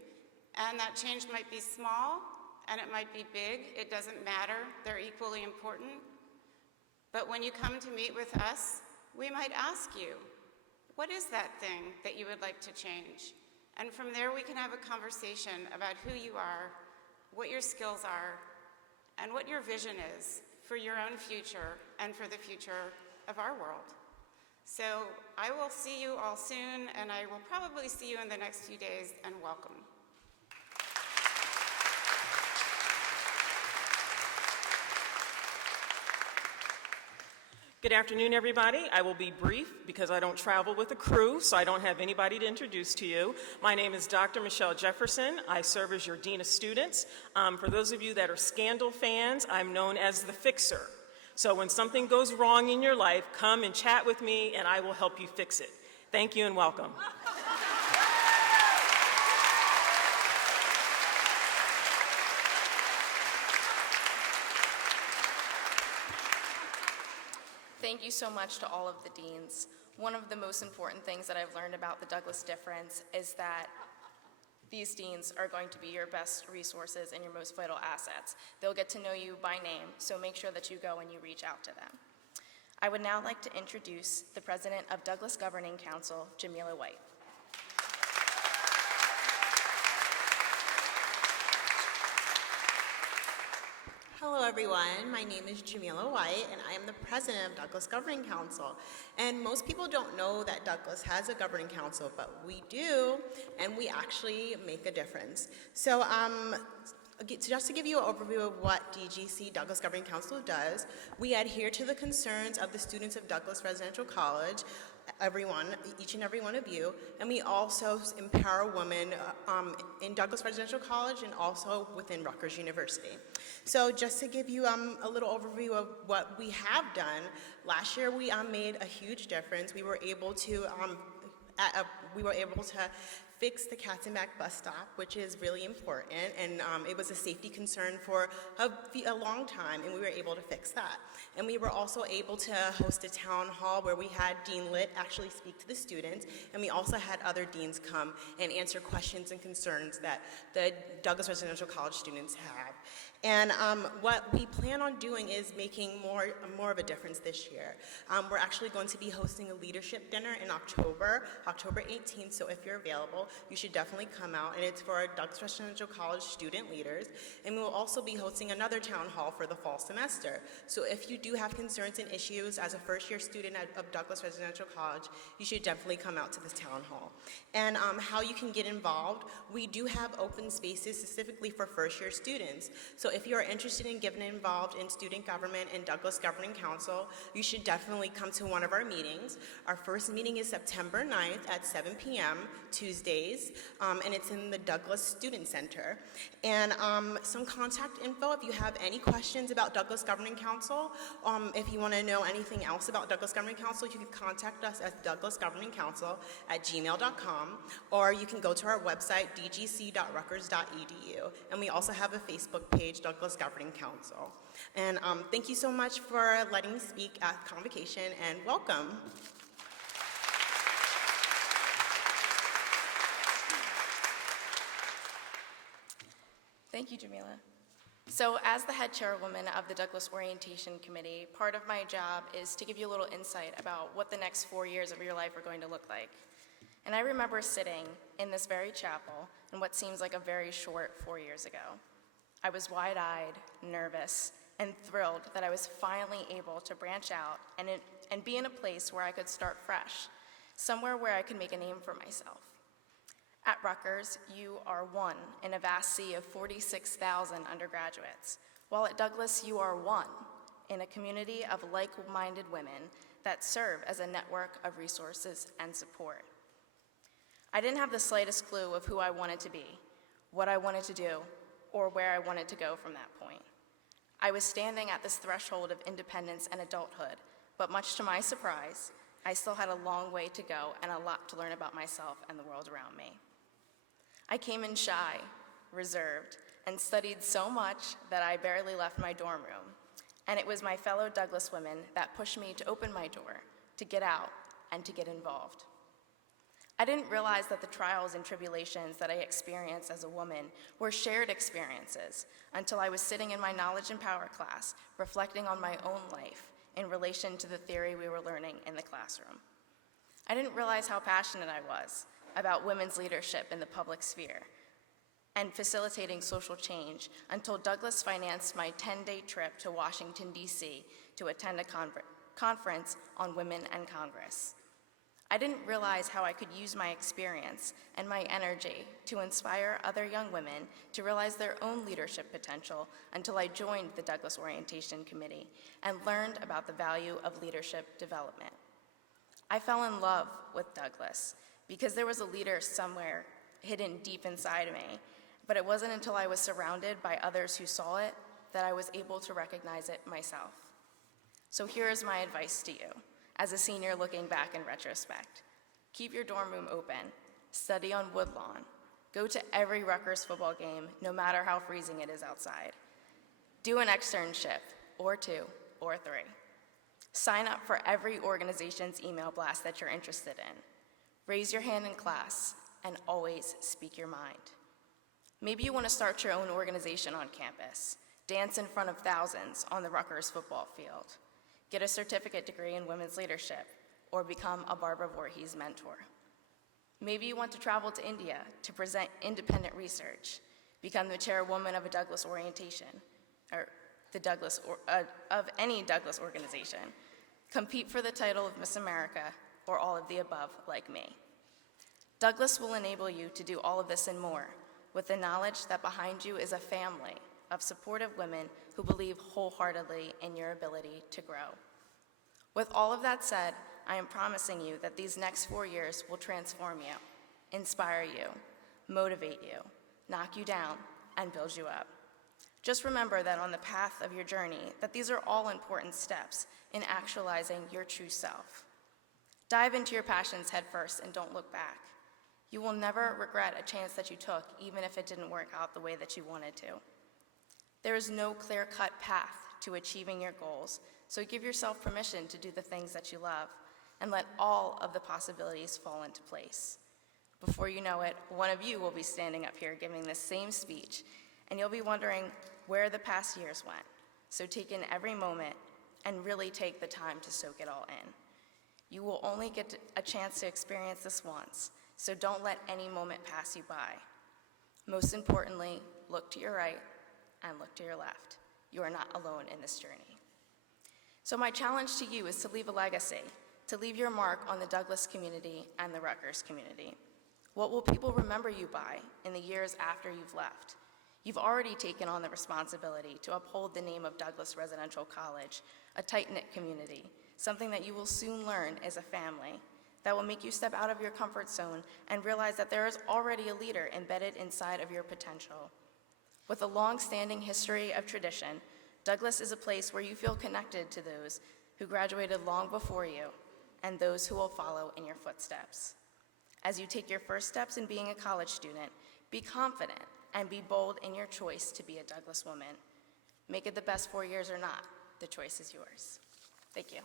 and that change might be small, and it might be big. It doesn't matter. They're equally important. But when you come to meet with us, we might ask you, what is that thing that you would like to change? And from there, we can have a conversation about who you are, what your skills are, and what your vision is for your own future and for the future of our world. So I will see you all soon, and I will probably see you in the next few days, and welcome. Good afternoon, everybody. I will be brief because I don't travel with a crew, so I don't have anybody to introduce to you. My name is Dr. Michelle Jefferson. I serve as your Dean of Students. For those of you that are Scandal fans, I'm known as the Fixer. So when something goes wrong in your life, come and chat with me, and I will help you fix it. Thank you and welcome. Thank you so much to all of the deans. One of the most important things that I've learned about the Douglas difference is that these deans are going to be your best resources and your most vital assets. They'll get to know you by name, so make sure that you go and you reach out to them. I would now like to introduce the president of Douglas Governing Council, Jamila White. Hello, everyone. My name is Jamila White, and I am the president of Douglas Governing Council. And most people don't know that Douglas has a governing council, but we do, and we actually make a difference. So just to give you an overview of what DGC, Douglas Governing Council, does, we adhere to the concerns of the students of Douglas Residential College, everyone, each and every one of you, and we also empower women in Douglas Residential College and also within Rutgers University. So just to give you a little overview of what we have done, last year we made a huge difference. We were able to fix the Katzenbach bus stop, which is really important, and it was a safety concern for a long time, and we were able to fix that. And we were also able to host a town hall where we had Dean Litt actually speak to the students, and we also had other deans come and answer questions and concerns that the Douglas Residential College students have. And what we plan on doing is making more of a difference this year. We're actually going to be hosting a leadership dinner in October 18th, so if you're available, you should definitely come out, and it's for our Douglas Residential College student leaders. And we will also be hosting another town hall for the fall semester. So if you do have concerns and issues as a first-year student of Douglas Residential College, you should definitely come out to this town hall. And how you can get involved, we do have open spaces specifically for first-year students. So if you are interested in getting involved in student government and Douglas Governing Council, you should definitely come to one of our meetings. Our first meeting is September 9th at 7 p.m. Tuesdays, and it's in the Douglas Student Center. And some contact info if you have any questions about Douglas Governing Council. If you want to know anything else about Douglas Governing Council, you can contact us at douglasgoverningcouncil@gmail.com, or you can go to our website, dgc.rutgers.edu. And we also have a Facebook page, Douglas Governing Council. And thank you so much for letting me speak at Convocation, and welcome. Thank you, Jamila. So as the head chairwoman of the Douglas Orientation Committee, part of my job is to give you a little insight about what the next 4 years of your life are going to look like. And I remember sitting in this very chapel in what seems like a very short 4 years ago. I was wide-eyed, nervous, and thrilled that I was finally able to branch out and be in a place where I could start fresh, somewhere where I could make a name for myself. At Rutgers, you are one in a vast sea of 46,000 undergraduates, while at Douglas, you are one in a community of like-minded women that serve as a network of resources and support. I didn't have the slightest clue of who I wanted to be, what I wanted to do, or where I wanted to go from that point. I was standing at this threshold of independence and adulthood, but much to my surprise, I still had a long way to go and a lot to learn about myself and the world around me. I came in shy, reserved, and studied so much that I barely left my dorm room. And it was my fellow Douglas women that pushed me to open my door, to get out, and to get involved. I didn't realize that the trials and tribulations that I experienced as a woman were shared experiences until I was sitting in my knowledge and power class, reflecting on my own life in relation to the theory we were learning in the classroom. I didn't realize how passionate I was about women's leadership in the public sphere and facilitating social change until Douglas financed my 10-day trip to Washington, D.C. to attend a conference on women and Congress. I didn't realize how I could use my experience and my energy to inspire other young women to realize their own leadership potential until I joined the Douglas Orientation Committee and learned about the value of leadership development. I fell in love with Douglas because there was a leader somewhere hidden deep inside of me, but it wasn't until I was surrounded by others who saw it that I was able to recognize it myself. So here is my advice to you, as a senior looking back in retrospect. Keep your dorm room open, study on Woodlawn, go to every Rutgers football game, no matter how freezing it is outside. Do an externship, or 2, or 3. Sign up for every organization's email blast that you're interested in. Raise your hand in class, and always speak your mind. Maybe you want to start your own organization on campus, dance in front of thousands on the Rutgers football field, get a certificate degree in women's leadership, or become a Barbara Voorhees mentor. Maybe you want to travel to India to present independent research, become the chairwoman of a Douglas orientation, or of any Douglas organization, compete for the title of Miss America, or all of the above like me. Douglas will enable you to do all of this and more with the knowledge that behind you is a family of supportive women who believe wholeheartedly in your ability to grow. With all of that said, I am promising you that these next 4 years will transform you, inspire you, motivate you, knock you down, and build you up. Just remember that on the path of your journey, that these are all important steps in actualizing your true self. Dive into your passions head first and don't look back. You will never regret a chance that you took, even if it didn't work out the way that you wanted to. There is no clear-cut path to achieving your goals, so give yourself permission to do the things that you love and let all of the possibilities fall into place. Before you know it, one of you will be standing up here giving this same speech, and you'll be wondering where the past years went. So take in every moment and really take the time to soak it all in. You will only get a chance to experience this once, so don't let any moment pass you by. Most importantly, look to your right and look to your left. You are not alone in this journey. So my challenge to you is to leave a legacy, to leave your mark on the Douglas community and the Rutgers community. What will people remember you by in the years after you've left? You've already taken on the responsibility to uphold the name of Douglas Residential College, a tight-knit community, something that you will soon learn is a family, that will make you step out of your comfort zone and realize that there is already a leader embedded inside of your potential. With a long-standing history of tradition, Douglas is a place where you feel connected to those who graduated long before you and those who will follow in your footsteps. As you take your first steps in being a college student, be confident and be bold in your choice to be a Douglas woman. Make it the best 4 years or not, the choice is yours. Thank you.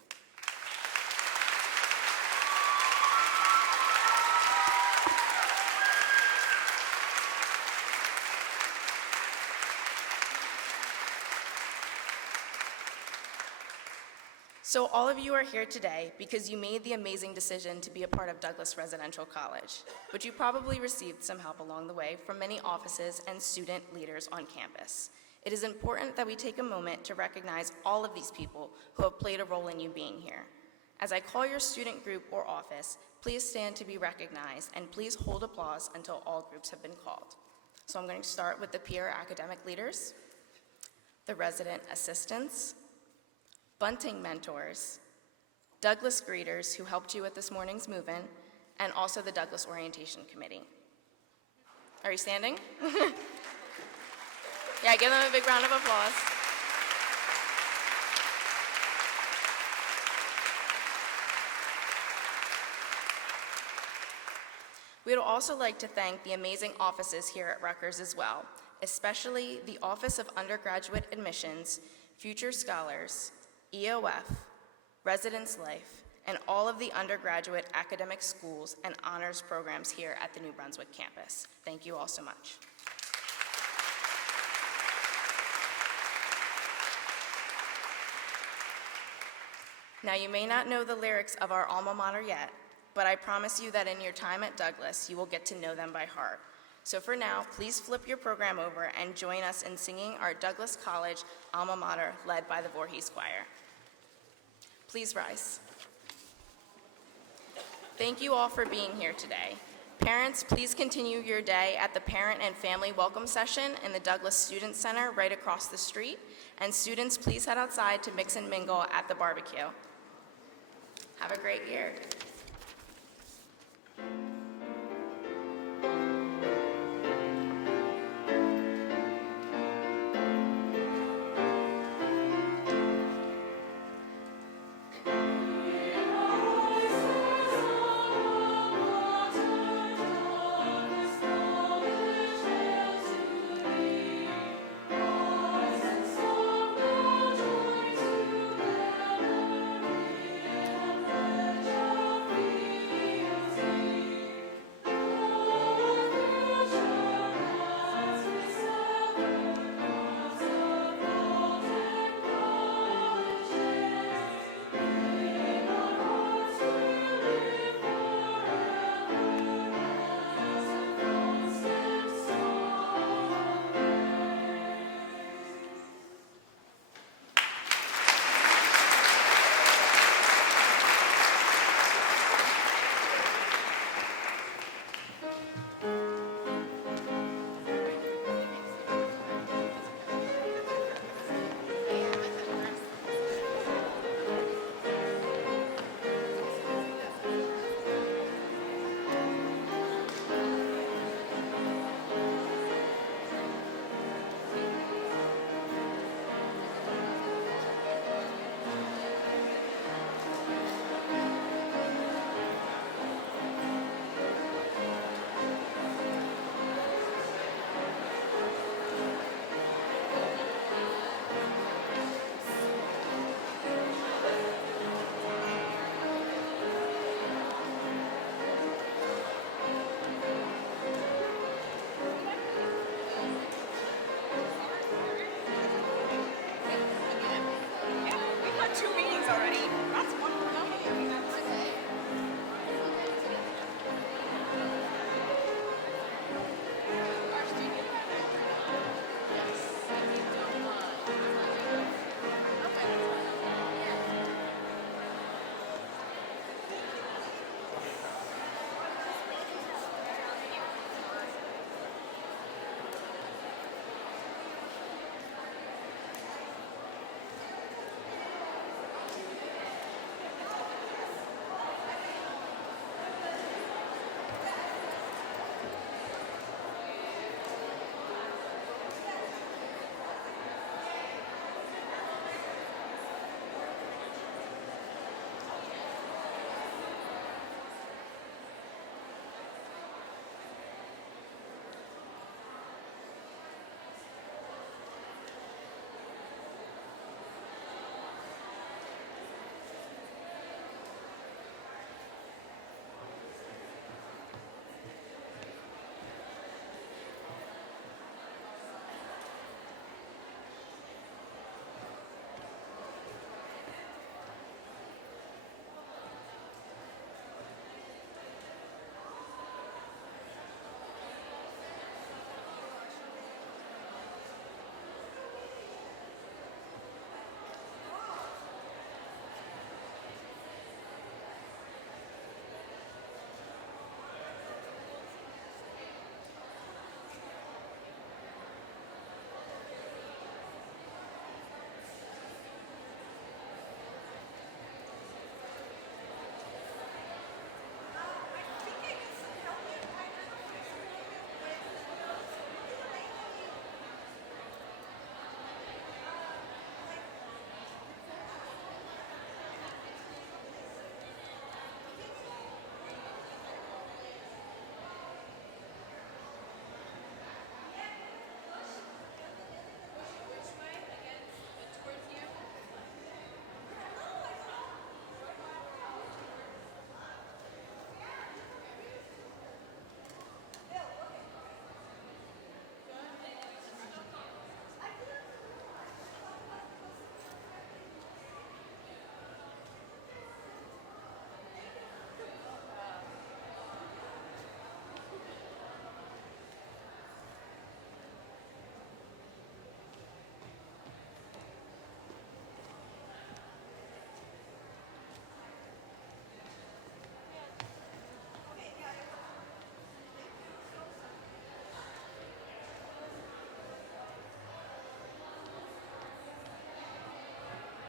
So all of you are here today because you made the amazing decision to be a part of Douglas Residential College, but you probably received some help along the way from many offices and student leaders on campus. It is important that we take a moment to recognize all of these people who have played a role in you being here. As I call your student group or office, please stand to be recognized and please hold applause until all groups have been called. So I'm going to start with the peer academic leaders, the resident assistants, Bunting mentors, Douglas greeters who helped you with this morning's move-in, and also the Douglas Orientation Committee. Are you standing? Yeah, give them a big round of applause. We would also like to thank the amazing offices here at Rutgers as well, especially the Office of Undergraduate Admissions, Future Scholars, EOF, Residence Life, and all of the undergraduate academic schools and honors programs here at the New Brunswick campus. Thank you all so much. Now, you may not know the lyrics of our alma mater yet, but I promise you that in your time at Douglas, you will get to know them by heart. So for now, please flip your program over and join us in singing our Douglas College alma mater led by the Voorhees Choir. Please rise. Thank you all for being here today. Parents, please continue your day at the Parent and Family Welcome Session in the Douglas Student Center right across the street. And students, please head outside to mix and mingle at the barbecue. Have a great year.